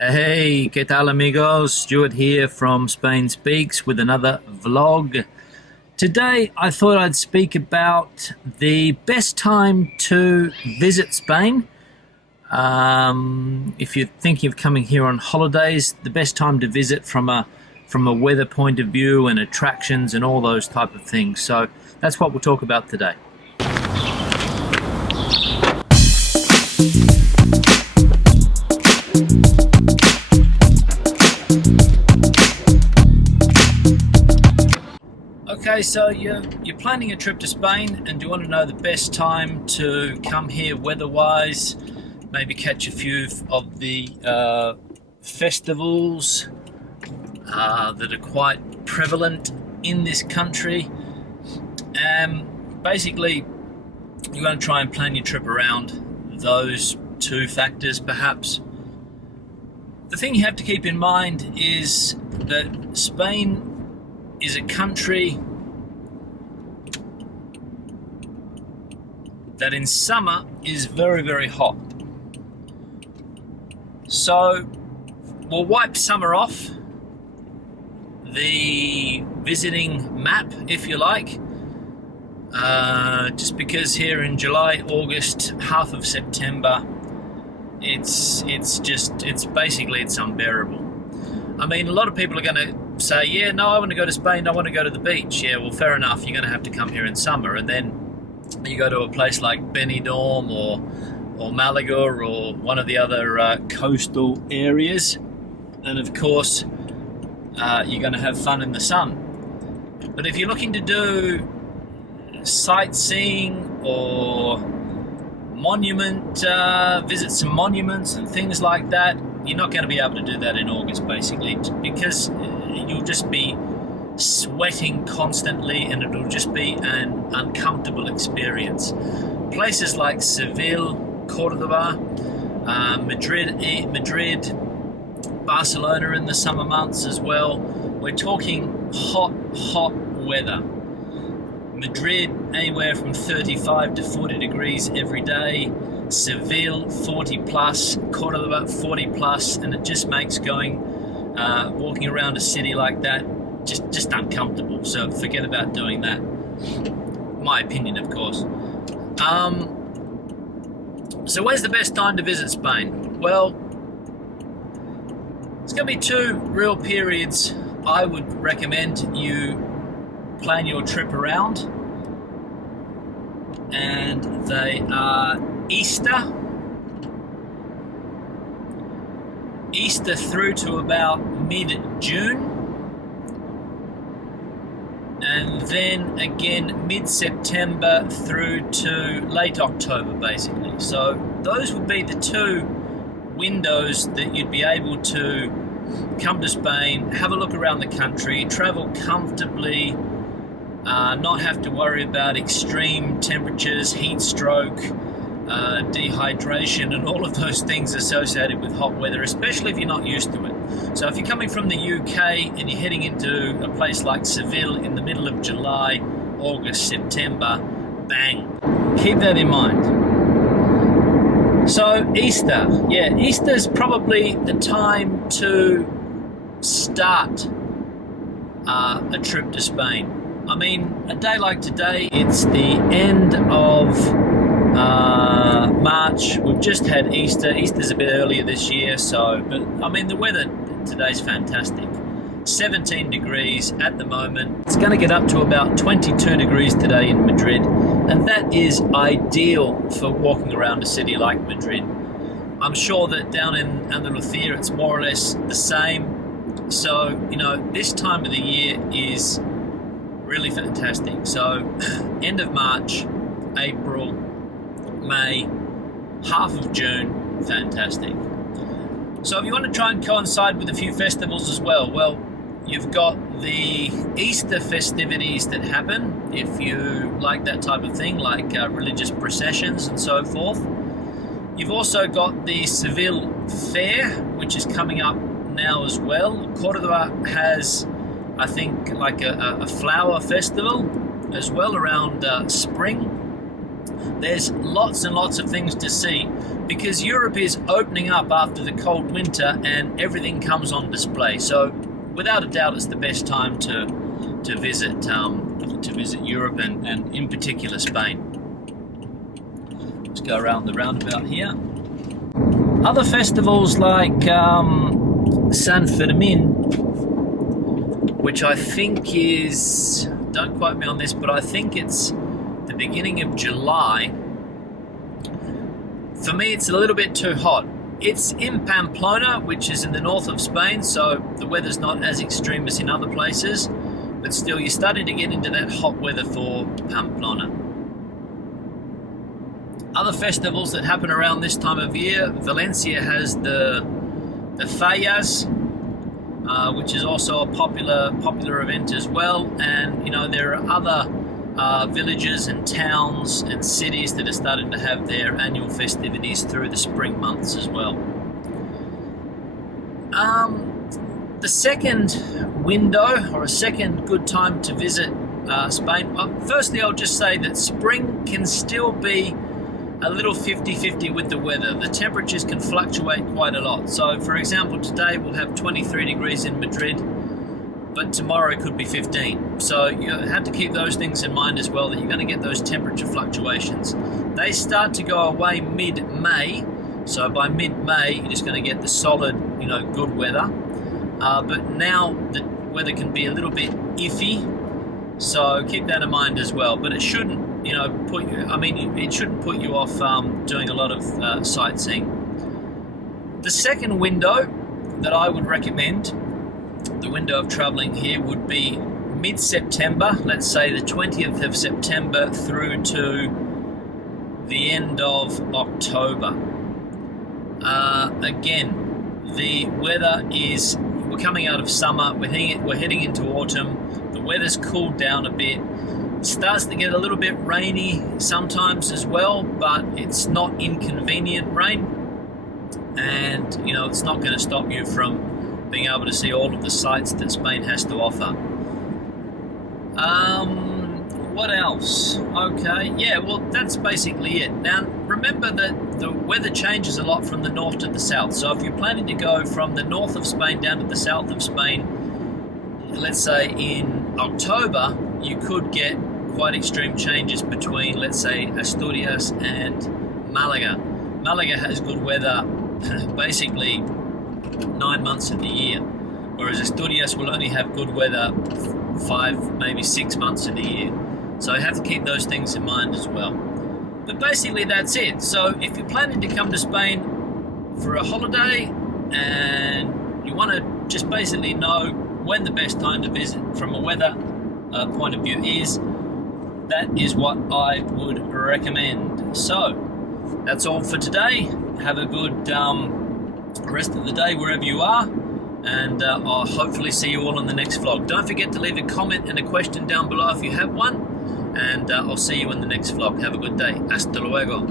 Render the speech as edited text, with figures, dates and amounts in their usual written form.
Hey, ¿qué tal amigos? Stuart here from Spain Speaks with another vlog. Today I thought I'd speak about the best time to visit Spain. If you're thinking of coming here on holidays, the best time to visit from a weather point of view and attractions and all those type of things. So that's what we'll talk about today. Okay, so you're planning a trip to Spain and you want to know the best time to come here weather-wise, maybe catch a few of the festivals that are quite prevalent in this country. Basically, you want to try and plan your trip around those two factors perhaps. The thing you have to keep in mind is that Spain is a country that in summer is very, very hot. So we'll wipe summer off the visiting map, if you like, just because here in July, August, half of September, it's unbearable. I mean, a lot of people are going to say, yeah, no, I want to go to Spain, I want to go to the beach. Yeah, well, fair enough, you're going to have to come here in summer, and then you go to a place like Benidorm or Malaga or one of the other coastal areas, and of course you're going to have fun in the sun. But if you're looking to do sightseeing or visit some monuments and things like that, you're not going to be able to do that in August, basically, because you'll just be sweating constantly and it'll just be an uncomfortable experience. Places like Seville, Cordoba, Madrid, Barcelona in the summer months as well. We're talking hot weather. Madrid anywhere from 35 to 40 degrees every day. Seville 40 plus, Cordoba 40 plus, and it just makes walking around a city like that just uncomfortable. So forget about doing that. My opinion, of course. So where's the best time to visit Spain? Well, it's going to be two real periods I would recommend you plan your trip around, and they are Easter through to about mid-June, and then again mid-September through to late October, basically. So those would be the two windows that you'd be able to come to Spain, have a look around the country, travel comfortably, not have to worry about extreme temperatures, heat stroke, dehydration, and all of those things associated with hot weather, especially if you're not used to it. So if you're coming from the UK and you're heading into a place like Seville in the middle of July, August, September, bang, keep that in mind. So Easter, yeah, Easter's probably the time to start a trip to Spain. I mean, a day like today, it's the end of March. We've just had Easter. Easter's a bit earlier this year, but I mean, the weather today's fantastic. 17 degrees at the moment. It's going to get up to about 22 degrees today in Madrid, and that is ideal for walking around a city like Madrid. I'm sure that down in Andalusia it's more or less the same. So, you know, this time of the year is really fantastic. So end of March, April, May, half of June, fantastic. So if you want to try and coincide with a few festivals as well, you've got the Easter festivities that happen, if you like that type of thing, like religious processions and so forth. You've also got the Seville Fair, which is coming up now as well. Cordoba has, I think, like a flower festival as well around spring. There's lots and lots of things to see because Europe is opening up after the cold winter and everything comes on display. So without a doubt, it's the best time to visit Europe and in particular Spain. Let's go around the roundabout here. Other festivals like San Fermin, which I think is, don't quote me on this, but I think it's the beginning of July. For me, it's a little bit too hot. It's in Pamplona, which is in the north of Spain, so the weather's not as extreme as in other places, but still you're starting to get into that hot weather for Pamplona. Other festivals that happen around this time of year, Valencia has the Fallas, which is also a popular event as well, and there are other villages and towns and cities that are starting to have their annual festivities through the spring months as well. The second window, or a second good time to visit Spain, firstly I'll just say that spring can still be a little 50-50 with the weather. The temperatures can fluctuate quite a lot. So for example, today we'll have 23 degrees in Madrid, but tomorrow it could be 15. So you have to keep those things in mind as well, that you're going to get those temperature fluctuations. They start to go away mid-May, so by mid-May you're just going to get the solid, good weather. But now the weather can be a little bit iffy, so keep that in mind as well. But it shouldn't, it shouldn't put you off doing a lot of sightseeing. The second window that I would recommend, the window of traveling here, would be mid-September, let's say the 20th of September through to the end of October. Again, the weather is, we're coming out of summer, we're heading into autumn, the weather's cooled down a bit, it starts to get a little bit rainy sometimes as well, but it's not inconvenient rain, and it's not going to stop you from being able to see all of the sights that Spain has to offer. What else? Okay, yeah, well, that's basically it. Now, remember that the weather changes a lot from the north to the south. So if you're planning to go from the north of Spain down to the south of Spain, let's say in October, you could get quite extreme changes between, let's say, Asturias and Malaga. Malaga has good weather basically 9 months of the year, whereas Asturias will only have good weather 5, maybe 6 months of the year. So you have to keep those things in mind as well. But basically that's it. So if you're planning to come to Spain for a holiday and you want to just basically know when the best time to visit from a weather point of view is, that is what I would recommend. So that's all for today. Have a good rest of the day wherever you are, and I'll hopefully see you all in the next vlog. Don't forget to leave a comment and a question down below if you have one, and I'll see you in the next vlog. Have a good day. Hasta luego.